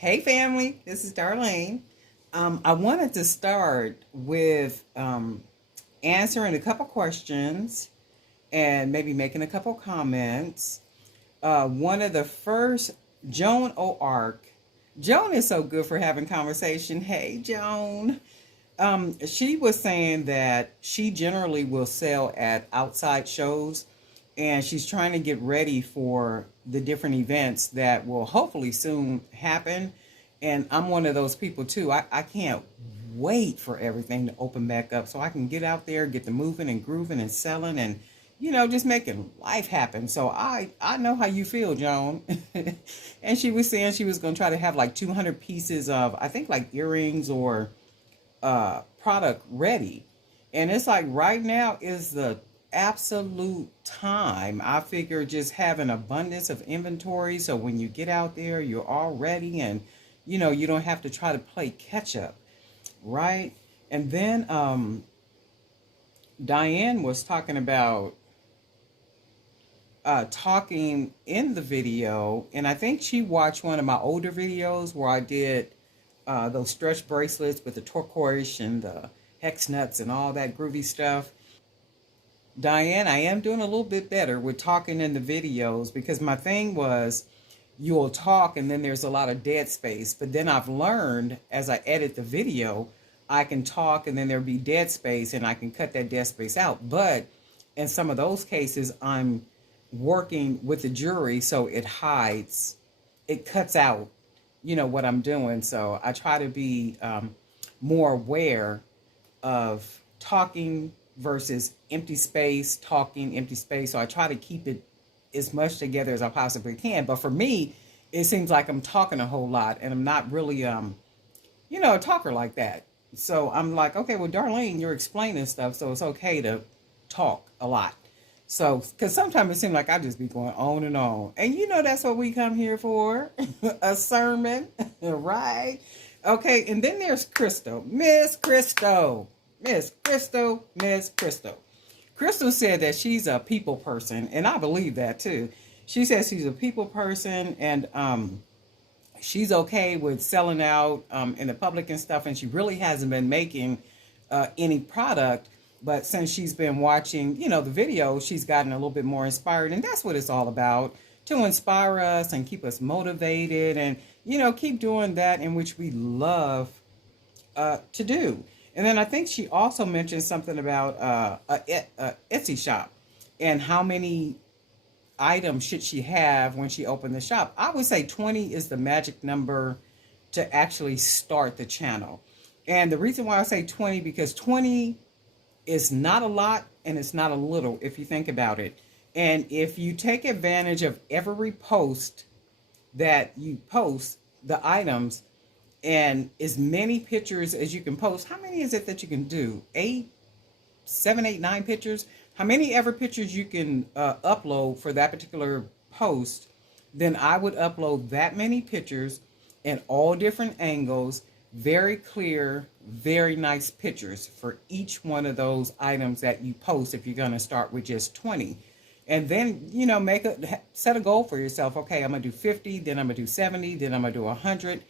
Hey family, this is Darlene. I wanted to start with answering a couple questions and maybe making a couple comments. One of the first, Joan O'Ark. Joan is so good for having conversation. Hey, Joan. She was saying that she generally will sell at outside shows and she's trying to get ready for the different events that will hopefully soon happen. And I'm one of those people too. I can't wait for everything to open back up so I can get out there, get the moving and grooving and selling and, just making life happen. So I know how you feel, Joan. And she was saying she was going to try to have like 200 pieces of, I think like earrings or product ready. And it's like right now is the absolute time. I figure just have an abundance of inventory so when you get out there, you're all ready and you don't have to try to play catch up, right? And then Diane was talking about talking in the video, and I think she watched one of my older videos where I did those stretch bracelets with the turquoise and the hex nuts and all that groovy stuff. Diane, I am doing a little bit better with talking in the videos because my thing was you'll talk and then there's a lot of dead space. But then I've learned as I edit the video, I can talk and then there'll be dead space and I can cut that dead space out. But in some of those cases, I'm working with the jewelry so it hides, it cuts out, what I'm doing. So I try to be more aware of talking versus empty space, talking, empty space. So I try to keep it as much together as I possibly can. But for me, it seems like I'm talking a whole lot and I'm not really, a talker like that. So I'm like, okay, well, Darlene, you're explaining stuff, so it's okay to talk a lot. So, because sometimes it seems like I just be going on and on. And that's what we come here for, a sermon, right? Okay, and then there's Crystal. Miss Crystal. Miss Crystal, Miss Crystal. Crystal said that she's a people person, and I believe that too. She says she's a people person, and she's okay with selling out in the public and stuff, and she really hasn't been making any product. But since she's been watching, the video, she's gotten a little bit more inspired, and that's what it's all about, to inspire us and keep us motivated and, keep doing that in which we love to do. And then I think she also mentioned something about a Etsy shop and how many items should she have when she opened the shop. I would say 20 is the magic number to actually start the channel. And the reason why I say 20, because 20 is not a lot and it's not a little if you think about it. And if you take advantage of every post that you post, the items, and as many pictures as you can post, how many is it that you can do? 8, 7, 8, 9 pictures? How many ever pictures you can upload for that particular post, then I would upload that many pictures in all different angles, very clear, very nice pictures for each one of those items that you post if you're going to start with just 20. And then, set a goal for yourself. Okay, I'm going to do 50, then I'm going to do 70, then I'm going to do 100,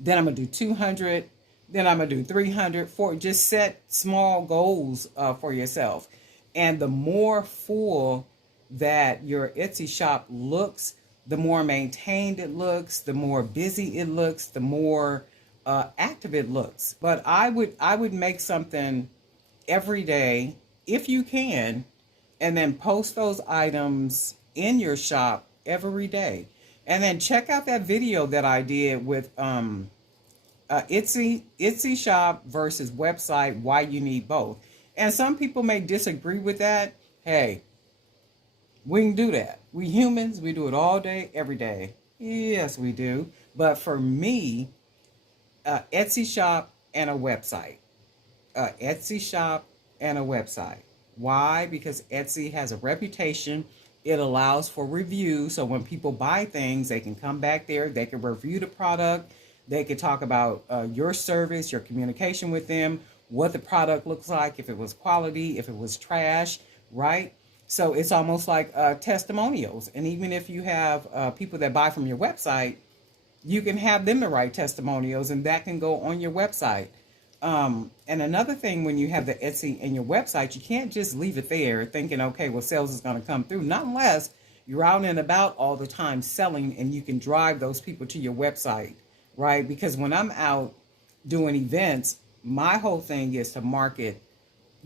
then I'm going to do 200, then I'm going to do 300. Just set small goals for yourself. And the more full that your Etsy shop looks, the more maintained it looks, the more busy it looks, the more active it looks. But I would make something every day if you can, and then post those items in your shop every day. And then check out that video that I did with Etsy shop versus website, why you need both. And some people may disagree with that. Hey, we can do that. We humans, we do it all day, every day. Yes, we do. But for me, Etsy shop and a website. Etsy shop and a website. Why? Because Etsy has a reputation. It allows for review. So when people buy things, they can come back there. They can review the product. They can talk about your service, your communication with them, what the product looks like, if it was quality, if it was trash, right? So it's almost like testimonials. And even if you have people that buy from your website, you can have them to write testimonials, and that can go on your website. And another thing, when you have the Etsy in your website, you can't just leave it there thinking, okay, well, sales is going to come through. Not unless you're out and about all the time selling, and you can drive those people to your website, right? Because when I'm out doing events, my whole thing is to market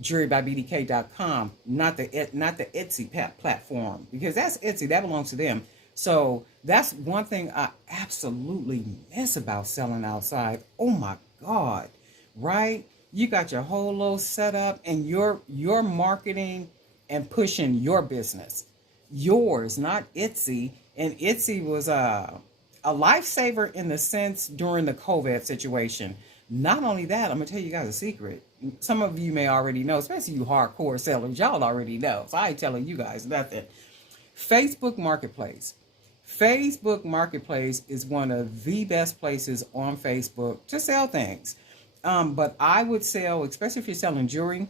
jewelrybybdk.com, not the Etsy platform, because that's Etsy, that belongs to them. So that's one thing I absolutely miss about selling outside. Oh my God, right? You got your whole little setup, and you're marketing and pushing your business, yours, not Etsy. And Etsy was a lifesaver in the sense during the COVID situation. Not only that, I'm gonna tell you guys a secret. Some of you may already know, especially you hardcore sellers, y'all already know. So I ain't telling you guys nothing. Facebook Marketplace. Facebook Marketplace is one of the best places on Facebook to sell things. But I would sell, especially if you're selling jewelry,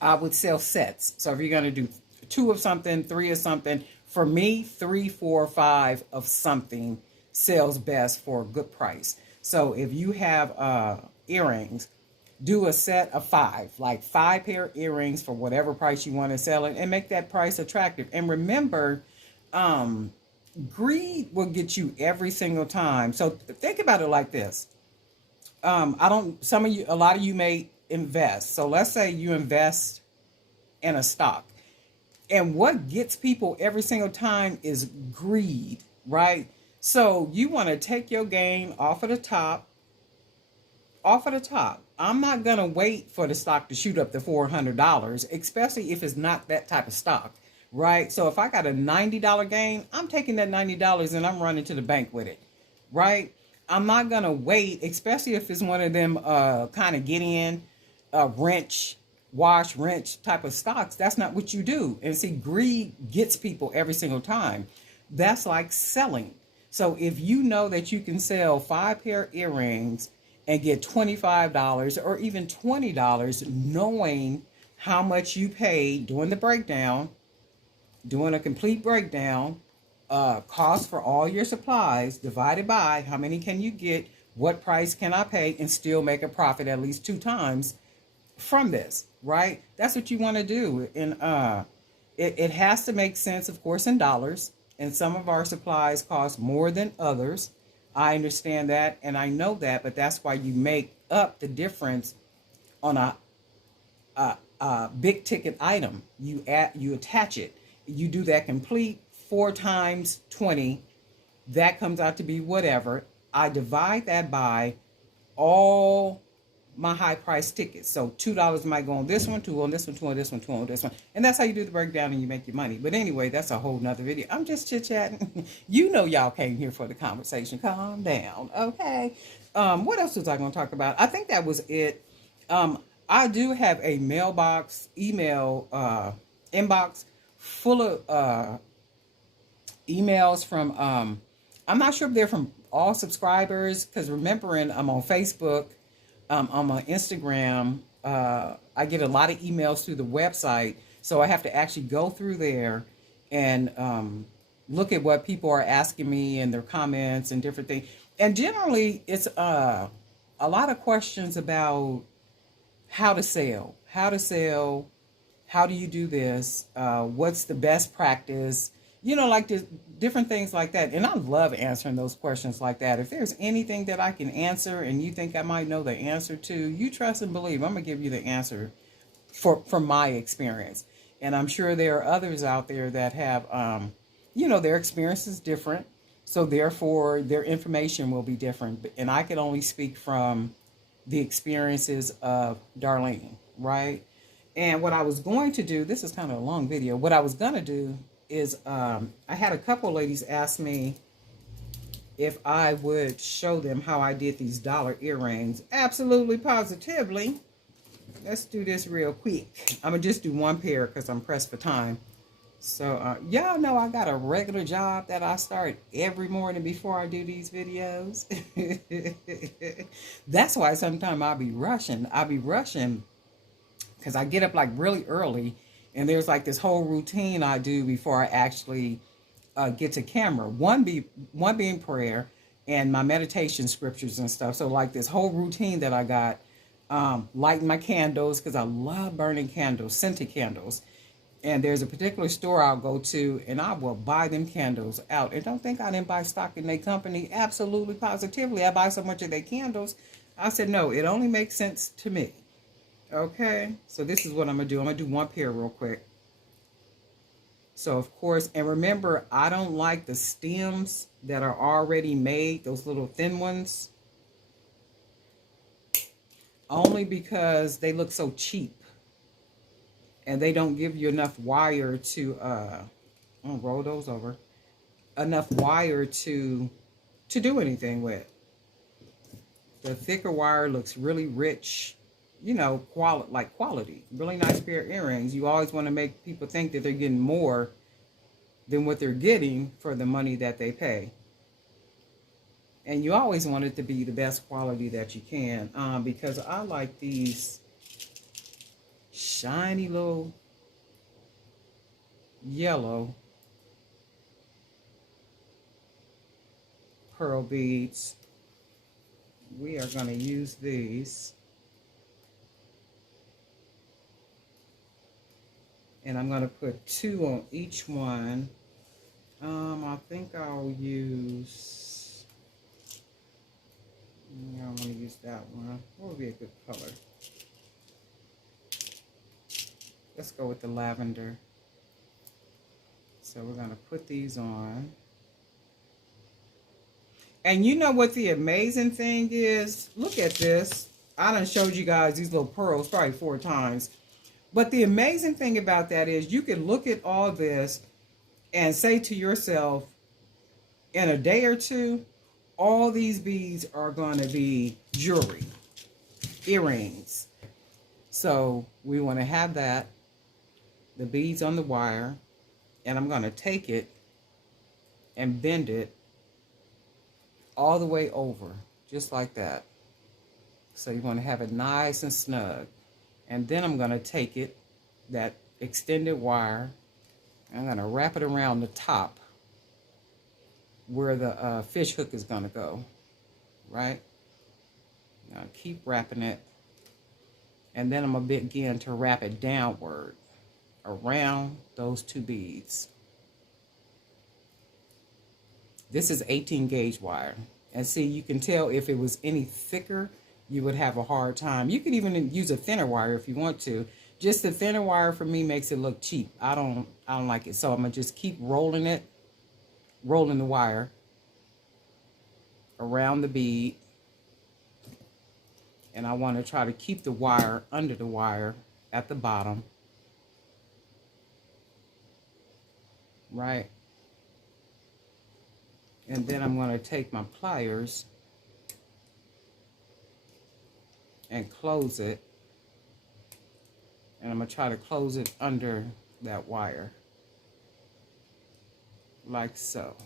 I would sell sets. So if you're going to do 2 of something, 3 of something, for me, 3, 4, 5 of something sells best for a good price. So if you have earrings, do a set of 5, like 5 pair of earrings for whatever price you want to sell it, and make that price attractive. And remember, greed will get you every single time. So think about it like this. A lot of you may invest. So let's say you invest in a stock. And what gets people every single time is greed, right? So you want to take your gain off of the top. I'm not going to wait for the stock to shoot up to $400, especially if it's not that type of stock, right? So if I got a $90 gain, I'm taking that $90 and I'm running to the bank with it, right? I'm not going to wait, especially if it's one of them kind of get in, wash, wrench type of stocks. That's not what you do. And see, greed gets people every single time. That's like selling. So if you know that you can sell 5 pair of earrings and get $25 or even $20, knowing how much you paid doing the breakdown, doing a complete breakdown, cost for all your supplies divided by how many can you get, what price can I pay, and still make a profit at least 2 times from this, right? That's what you want to do. And it has to make sense, of course, in dollars. And some of our supplies cost more than others. I understand that, and I know that, but that's why you make up the difference on a big ticket item. You attach it. You do that complete 4 times 20. That comes out to be whatever. I divide that by all my high price tickets. So $2 might go on this one, 2 on this one, 2 on this one, 2 on this one. And that's how you do the breakdown and you make your money. But anyway, that's a whole nother video. I'm just chit-chatting. You know y'all came here for the conversation. Calm down, okay? What else was I going to talk about? I think that was it. I do have a mailbox, email inbox full of emails from, I'm not sure if they're from all subscribers, because remembering I'm on Facebook, I'm on Instagram. I get a lot of emails through the website, so I have to actually go through there and look at what people are asking me and their comments and different things. And generally, it's a lot of questions about how to sell, how do you do this, what's the best practice, like the different things like that. And I love answering those questions like that. If there's anything that I can answer and you think I might know the answer to, you trust and believe I'm going to give you the answer from my experience. And I'm sure there are others out there that have, their experience is different. So therefore, their information will be different. And I can only speak from the experiences of Darlene, right? And what I was going to do, this is kind of a long video. What I was going to do is I had a couple ladies ask me if I would show them how I did these dollar earrings. Absolutely, positively. Let's do this real quick. I'm going to just do 1 pair because I'm pressed for time. So y'all know I got a regular job that I start every morning before I do these videos. That's why sometimes I'll be rushing because I get up like really early. And there's like this whole routine I do before I actually get to camera. One being prayer, and my meditation scriptures and stuff. So like this whole routine that I got, lighting my candles because I love burning candles, scented candles. And there's a particular store I'll go to, and I will buy them candles out. And don't think I didn't buy stock in their company. Absolutely, positively, I buy so much of their candles. I said, no, it only makes sense to me. Okay, so this is what I'm going to do. I'm going to do one pair real quick. So, of course, and remember, I don't like the stems that are already made, those little thin ones. Only because they look so cheap. And they don't give you enough wire to, I'll roll those over. Enough wire to do anything with. The thicker wire looks really rich, you know, quality. Really nice pair of earrings. You always want to make people think that they're getting more than what they're getting for the money that they pay. And you always want it to be the best quality that you can, because I like these shiny little yellow pearl beads. We are going to use these. And I'm going to put 2 on each one. I think I'll use, I want to use that one. What would be a good color? Let's go with the lavender. So we're going to put these on. And you know what the amazing thing is? Look at this. I done showed you guys these little pearls probably 4 times. But the amazing thing about that is you can look at all this and say to yourself, in a day or two, all these beads are going to be jewelry, earrings. So we want to have that, the beads on the wire, and I'm going to take it and bend it all the way over, just like that. So you want to have it nice and snug. And then I'm going to take it, that extended wire, I'm going to wrap it around the top where the fish hook is going to go, right? Now keep wrapping it. And then I'm going to begin to wrap it downward around those 2 beads. This is 18 gauge wire. And see, you can tell if it was any thicker, you would have a hard time. You could even use a thinner wire if you want to. Just the thinner wire for me makes it look cheap. I don't like it. So I'm going to just keep rolling it, rolling the wire around the bead. And I want to try to keep the wire under the wire at the bottom. Right? And then I'm going to take my pliers and close it. And I'm going to try to close it under that wire. Like so.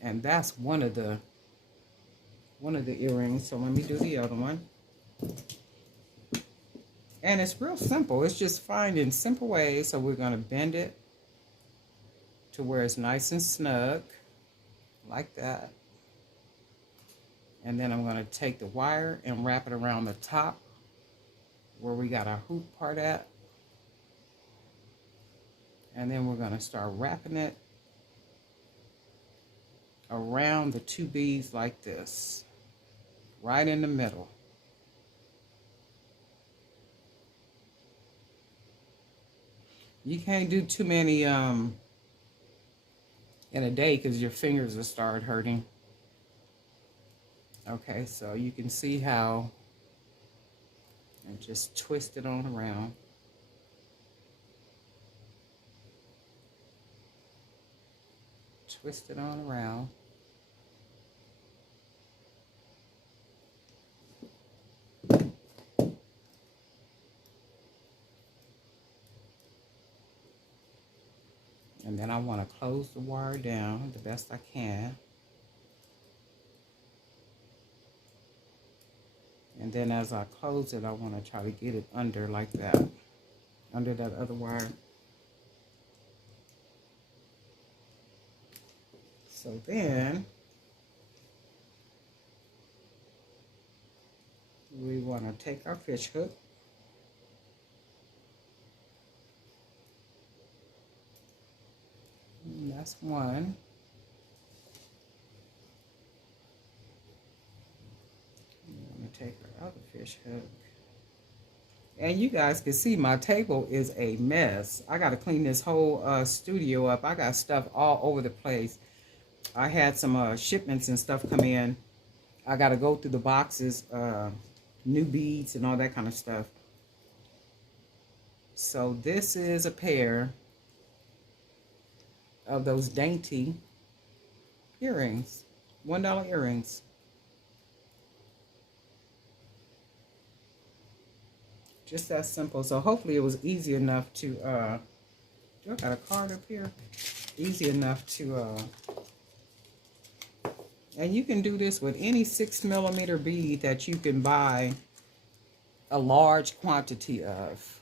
And that's one of the earrings. So let me do the other one. And it's real simple. It's just finding simple ways. So we're going to bend it to where it's nice and snug, like that. And then I'm going to take the wire and wrap it around the top where we got our hoop part at. And then we're going to start wrapping it around the 2 beads like this, right in the middle. You can't do too many in a day because your fingers will start hurting. Okay, so you can see how, and just twist it on around. Twist it on around. And then I want to close the wire down the best I can. And then as I close it, I want to try to get it under like that. under that other wire. So then we want to take our fish hook, and that's one. We want to take our other fish hook. And you guys can see my table is a mess. I got to clean this whole studio up. I got stuff all over the place. I had some shipments and stuff come in. I got to go through the boxes, new beads and all that kind of stuff. So this is a pair of those dainty earrings, $1 earrings. Just that simple. So hopefully it was easy enough to, do I got a card up here? Easy enough to, and you can do this with any 6mm bead that you can buy a large quantity of.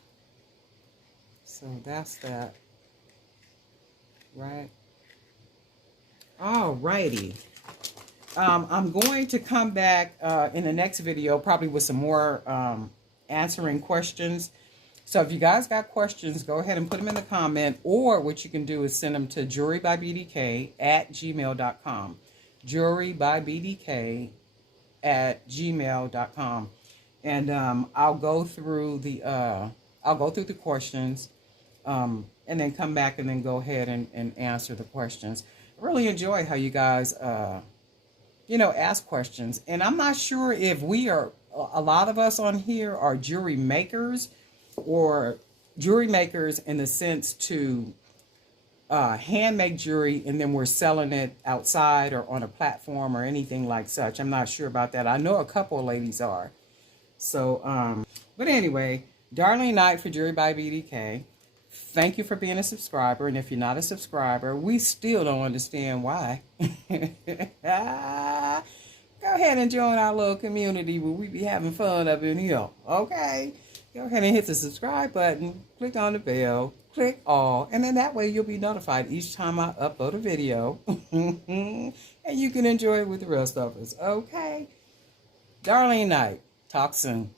So that's that, right? Alrighty. I'm going to come back in the next video probably with some more answering questions. So if you guys got questions, go ahead and put them in the comment, or what you can do is send them to jewelrybybdk@gmail.com. jewelrybybdk@gmail.com. And I'll go through the questions, and then come back and then go ahead and answer the questions. I really enjoy how you guys ask questions. And I'm not sure if a lot of us on here are jewelry makers, or jewelry makers in the sense to handmade jewelry, and then we're selling it outside or on a platform or anything like such. I'm not sure about that. I know a couple of ladies are. So, but anyway, Darlene Knight for Jewelry by BDK. Thank you for being a subscriber. And if you're not a subscriber, we still don't understand why. Go ahead and join our little community where we be having fun up in here. Okay? Go ahead and hit the subscribe button. Click on the bell. Click all. And then that way you'll be notified each time I upload a video. And you can enjoy it with the rest of us. Okay? Darlene Knight. Talk soon.